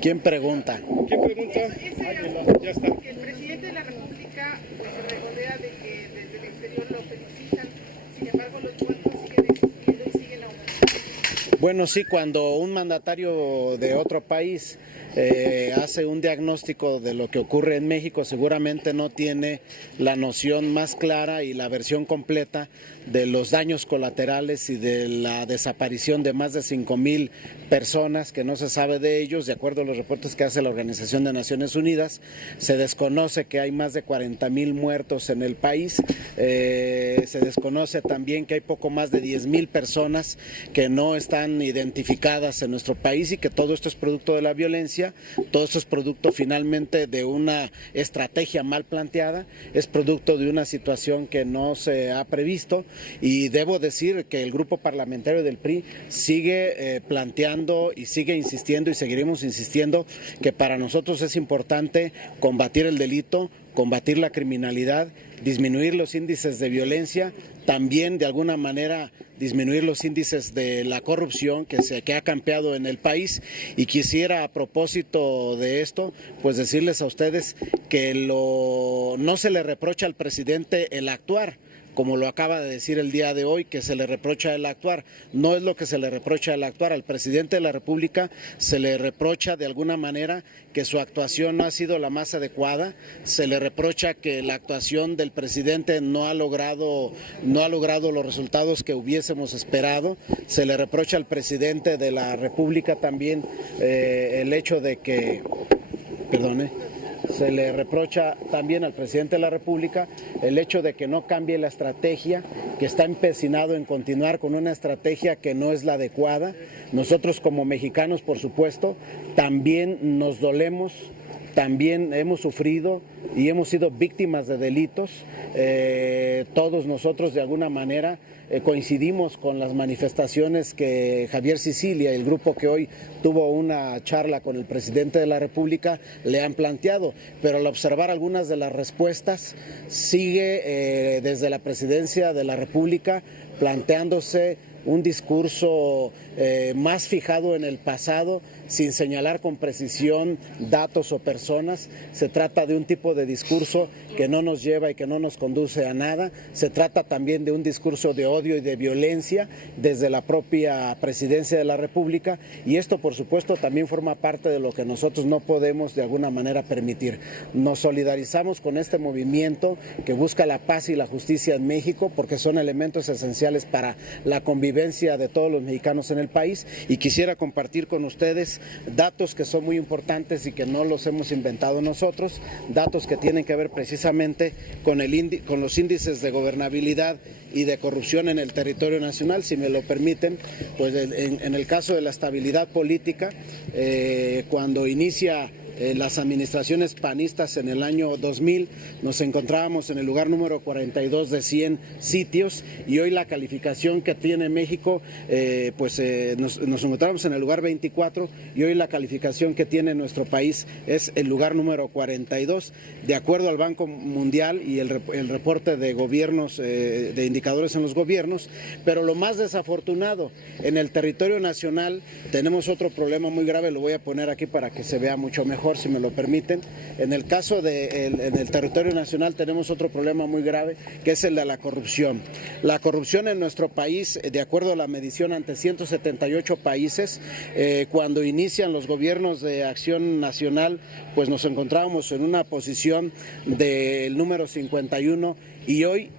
¿Quién pregunta? ¿Quién pregunta? Ya está. Que el presidente de la República pues, se regodea de que desde el exterior lo felicitan, sin embargo los muertos siguen existiendo y siguen aumentando. Bueno, sí, cuando un mandatario de otro país hace un diagnóstico de lo que ocurre en México, seguramente no tiene la noción más clara y la versión completa de los daños colaterales y de la desaparición de más de 5,000 personas que no se sabe de ellos. De acuerdo a los reportes que hace la Organización de Naciones Unidas, se desconoce que hay más de 40,000 muertos en el país. Se desconoce también que hay poco más de 10,000 personas que no están identificadas en nuestro país y que todo esto es producto de la violencia, todo esto es producto finalmente de una estrategia mal planteada, es producto de una situación que no se ha previsto. Y debo decir que el grupo parlamentario del PRI sigue planteando y sigue insistiendo y seguiremos insistiendo que para nosotros es importante combatir el delito, combatir la criminalidad, disminuir los índices de violencia, también de alguna manera disminuir los índices de la corrupción que ha campeado en el país. Y quisiera, a propósito de esto, pues decirles a ustedes que no se le reprocha al presidente el actuar, como lo acaba de decir el día de hoy, que se le reprocha el actuar. No es lo que se le reprocha el actuar. Al presidente de la República se le reprocha de alguna manera que su actuación no ha sido la más adecuada, se le reprocha que la actuación del presidente no ha logrado los resultados que hubiésemos esperado, se le reprocha al presidente de la República también el hecho de que, se le reprocha también al presidente de la República el hecho de que no cambie la estrategia, que está empecinado en continuar con una estrategia que no es la adecuada. Nosotros como mexicanos, por supuesto, también nos dolemos, también hemos sufrido y hemos sido víctimas de delitos. Todos nosotros de alguna manera coincidimos con las manifestaciones que Javier Sicilia, el grupo que hoy tuvo una charla con el presidente de la República, le han planteado, pero al observar algunas de las respuestas sigue desde la presidencia de la República planteándose un discurso más fijado en el pasado, sin señalar con precisión datos o personas. Se trata de un tipo de discurso que no nos lleva y que no nos conduce a nada. Se trata también de un discurso de odio y de violencia desde la propia presidencia de la República, y esto por supuesto también forma parte de lo que nosotros no podemos de alguna manera permitir. Nos solidarizamos con este movimiento que busca la paz y la justicia en México, porque son elementos esenciales para la convivencia de todos los mexicanos en el país, y quisiera compartir con ustedes datos que son muy importantes y que no los hemos inventado nosotros, datos que tienen que ver precisamente con los índices de gobernabilidad y de corrupción en el territorio nacional. Si me lo permiten, pues en el caso de la estabilidad política, cuando inicia las administraciones panistas en el año 2000, nos encontrábamos en el lugar número 42 de 100 sitios, y hoy la calificación que tiene México, nos encontramos en el lugar 24, y hoy la calificación que tiene nuestro país es el lugar número 42, de acuerdo al Banco Mundial y el reporte de gobiernos, de indicadores en los gobiernos. Pero lo más desafortunado, en el territorio nacional tenemos otro problema muy grave, lo voy a poner aquí para que se vea mucho mejor, si me lo permiten. En el caso en el territorio nacional tenemos otro problema muy grave, que es el de la corrupción. La corrupción en nuestro país, de acuerdo a la medición ante 178 países, cuando inician los gobiernos de acción nacional, pues nos encontrábamos en una posición del número 51, y hoy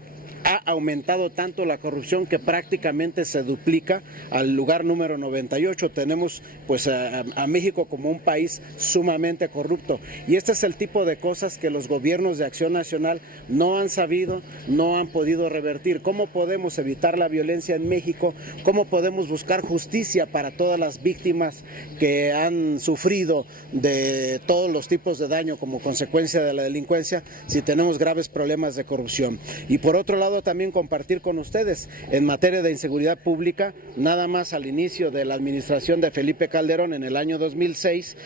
ha aumentado tanto la corrupción que prácticamente se duplica al lugar número 98. Tenemos pues a México como un país sumamente corrupto, y este es el tipo de cosas que los gobiernos de acción nacional no han sabido, no han podido revertir. ¿Cómo podemos evitar la violencia en México? ¿Cómo podemos buscar justicia para todas las víctimas que han sufrido de todos los tipos de daño como consecuencia de la delincuencia, si tenemos graves problemas de corrupción? Y por otro lado, gustado también compartir con ustedes en materia de inseguridad pública, nada más al inicio de la administración de Felipe Calderón en el año 2006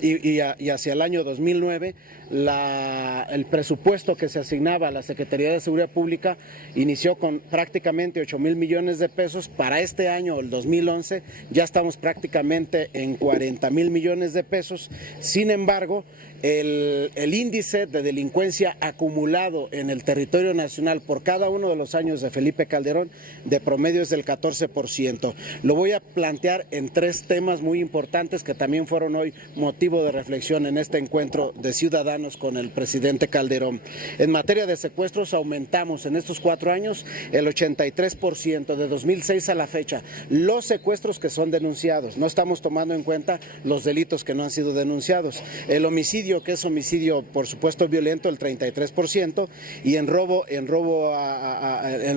y hacia el año 2009, el presupuesto que se asignaba a la Secretaría de Seguridad Pública inició con prácticamente 8,000 millones de pesos. Para este año, el 2011, ya estamos prácticamente en 40,000 millones de pesos. Sin embargo, el índice de delincuencia acumulado en el territorio nacional por cada uno de los años de Felipe Calderón de promedio es del 14%. Lo voy a plantear en 3 temas muy importantes que también fueron hoy motivo de reflexión en este encuentro de ciudadanos con el presidente Calderón. En materia de secuestros aumentamos en estos 4 años el 83% de 2006 a la fecha. Los secuestros que son denunciados, no estamos tomando en cuenta los delitos que no han sido denunciados. El homicidio, que es homicidio por supuesto violento, el 33%, y en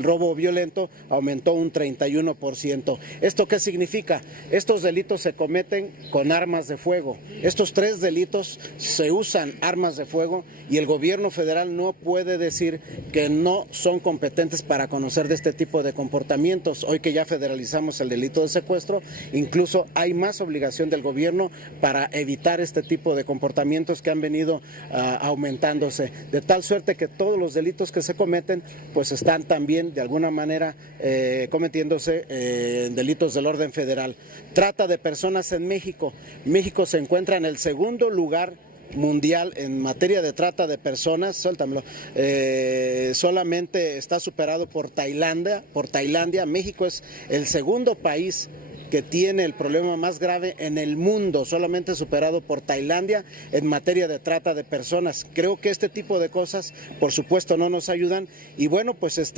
robo violento aumentó un 31%. ¿Esto qué significa? Estos delitos se cometen con armas de fuego. Estos 3 delitos se usan armas de fuego y el gobierno federal no puede decir que no son competentes para conocer de este tipo de comportamientos. Hoy que ya federalizamos el delito de secuestro, incluso hay más obligación del gobierno para evitar este tipo de comportamientos que han venido aumentándose, de tal suerte que todos los delitos que se cometen pues están también de alguna manera cometiéndose delitos del orden federal. Trata de personas en México. México se encuentra en el segundo lugar mundial en materia de trata de personas, solamente está superado por Tailandia. México es el segundo país que tiene el problema más grave en el mundo, solamente superado por Tailandia en materia de trata de personas. Creo que este tipo de cosas, por supuesto, no nos ayudan. Y bueno, pues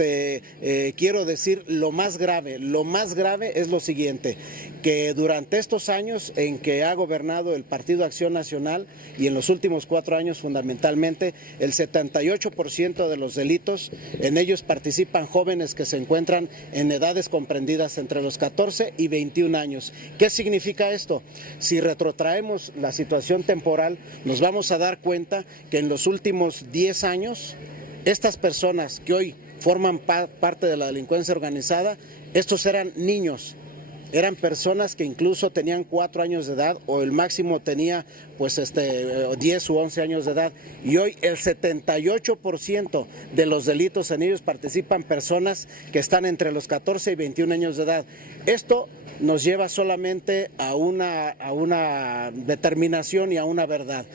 quiero decir lo más grave es lo siguiente, que durante estos años en que ha gobernado el Partido Acción Nacional y en los últimos 4 años fundamentalmente, el 78% de los delitos, en ellos participan jóvenes que se encuentran en edades comprendidas entre los 14 y 21 años. ¿Qué significa esto? Si retrotraemos la situación temporal, nos vamos a dar cuenta que en los últimos 10 años, estas personas que hoy forman parte de la delincuencia organizada, estos eran niños. Eran personas que incluso tenían 4 años de edad o el máximo tenía 10 u 11 años de edad. Y hoy el 78% de los delitos en ellos participan personas que están entre los 14 y 21 años de edad. Esto nos lleva solamente a una determinación y a una verdad.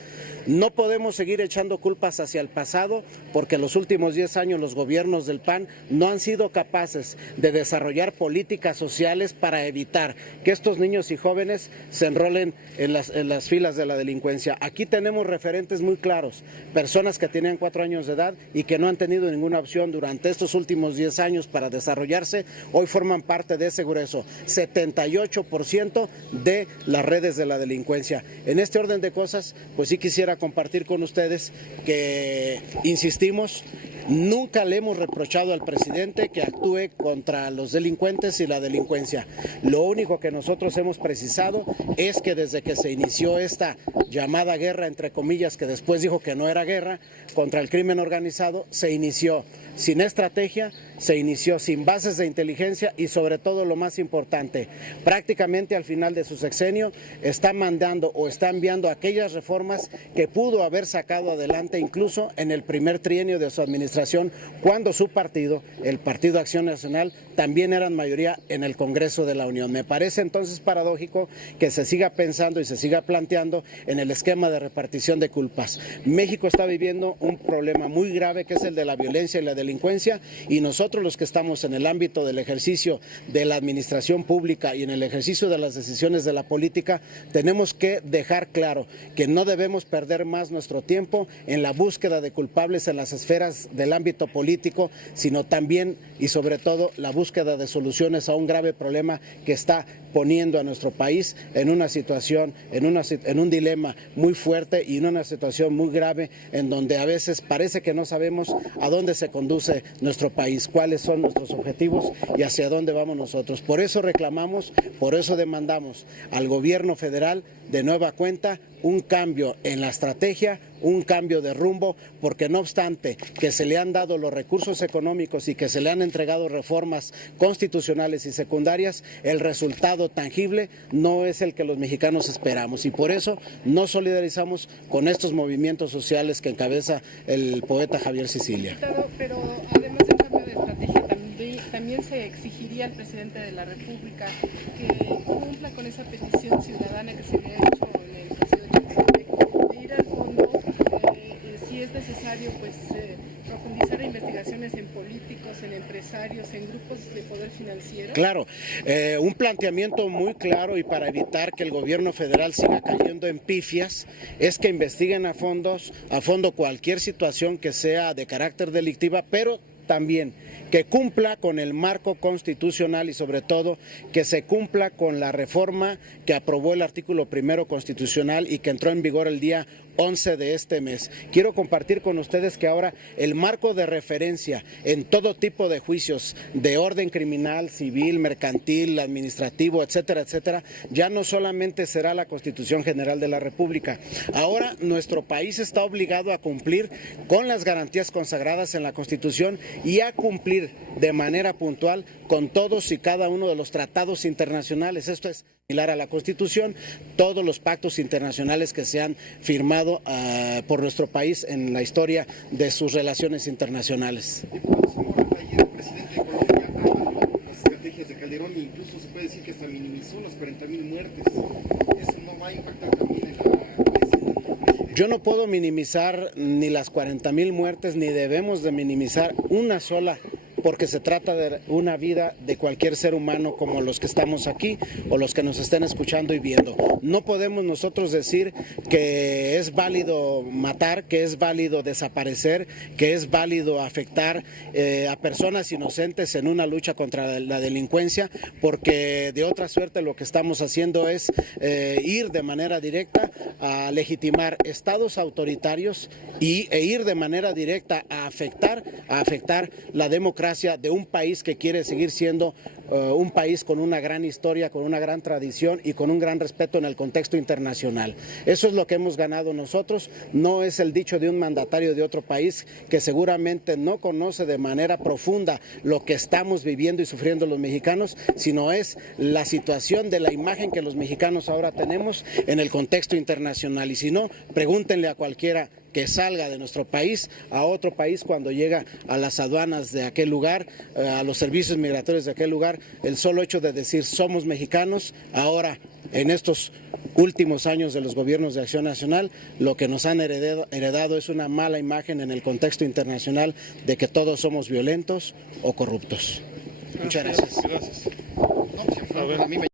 No podemos seguir echando culpas hacia el pasado porque los últimos 10 años los gobiernos del PAN no han sido capaces de desarrollar políticas sociales para evitar que estos niños y jóvenes se enrolen en las filas de la delincuencia. Aquí tenemos referentes muy claros, personas que tenían 4 años de edad y que no han tenido ninguna opción durante estos últimos 10 años para desarrollarse, hoy forman parte de ese grueso, 78% de las redes de la delincuencia. En este orden de cosas, pues sí quisiera compartir con ustedes que, insistimos, nunca le hemos reprochado al presidente que actúe contra los delincuentes y la delincuencia. Lo único que nosotros hemos precisado es que desde que se inició esta llamada guerra, entre comillas, que después dijo que no era guerra, contra el crimen organizado, se inició sin estrategia, se inició sin bases de inteligencia y sobre todo lo más importante, prácticamente al final de su sexenio está mandando o está enviando aquellas reformas que pudo haber sacado adelante incluso en el primer trienio de su administración, cuando su partido, el Partido Acción Nacional, también eran mayoría en el Congreso de la Unión. Me parece entonces paradójico que se siga pensando y se siga planteando en el esquema de repartición de culpas. México está viviendo un problema muy grave que es el de la violencia y la delincuencia, y nosotros los que estamos en el ámbito del ejercicio de la administración pública y en el ejercicio de las decisiones de la política tenemos que dejar claro que no debemos perder más nuestro tiempo en la búsqueda de culpables en las esferas del ámbito político, sino también y sobre todo la búsqueda de soluciones a un grave problema que está poniendo a nuestro país en una situación, en un dilema muy fuerte y en una situación muy grave en donde a veces parece que no sabemos a dónde se conduce nuestro país, cuáles son nuestros objetivos y hacia dónde vamos nosotros. Por eso reclamamos, por eso demandamos al gobierno federal de nueva cuenta un cambio en la estrategia, un cambio de rumbo, porque no obstante que se le han dado los recursos económicos y que se le han entregado reformas constitucionales y secundarias, el resultado tangible no es el que los mexicanos esperamos, y por eso nos solidarizamos con estos movimientos sociales que encabeza el poeta Javier Sicilia. Pero además del cambio de estrategia, también se exigiría al presidente de la República que cumpla con esa petición ciudadana que se había hecho en el Paseo de Chapultepec, de ir al fondo, si es necesario, pues profundizar investigaciones en políticos, en empresarios, en grupos de poder financiero. Claro, un planteamiento muy claro, y para evitar que el gobierno federal siga cayendo en pifias, es que investiguen a fondo cualquier situación que sea de carácter delictiva, pero también que cumpla con el marco constitucional y sobre todo que se cumpla con la reforma que aprobó el artículo 1 constitucional y que entró en vigor el día 11 de este mes. Quiero compartir con ustedes que ahora el marco de referencia en todo tipo de juicios de orden criminal, civil, mercantil, administrativo, etcétera, etcétera, ya no solamente será la Constitución General de la República. Ahora nuestro país está obligado a cumplir con las garantías consagradas en la Constitución y a cumplir de manera puntual con todos y cada uno de los tratados internacionales. Esto es similar a la Constitución, todos los pactos internacionales que se han firmado por nuestro país en la historia de sus relaciones internacionales. Ayer el presidente de Colombia habló las estrategias de Calderón e incluso se puede decir que hasta minimizó las 40,000 muertes. ¿Eso no va a impactar también en la... Yo no puedo minimizar ni las 40,000 muertes, ni debemos de minimizar una sola, porque se trata de una vida de cualquier ser humano como los que estamos aquí o los que nos estén escuchando y viendo. No podemos nosotros decir que es válido matar, que es válido desaparecer, que es válido afectar a personas inocentes en una lucha contra la delincuencia, porque de otra suerte lo que estamos haciendo es ir de manera directa a legitimar estados autoritarios e ir de manera directa a afectar la democracia de un país que quiere seguir siendo un país con una gran historia, con una gran tradición y con un gran respeto en el contexto internacional. Eso es lo que hemos ganado nosotros, no es el dicho de un mandatario de otro país que seguramente no conoce de manera profunda lo que estamos viviendo y sufriendo los mexicanos, sino es la situación de la imagen que los mexicanos ahora tenemos en el contexto internacional. Y si no, pregúntenle a cualquiera que salga de nuestro país a otro país cuando llega a las aduanas de aquel lugar, a los servicios migratorios de aquel lugar, el solo hecho de decir somos mexicanos, ahora en estos últimos años de los gobiernos de Acción Nacional, lo que nos han heredado es una mala imagen en el contexto internacional de que todos somos violentos o corruptos. Muchas gracias. Gracias.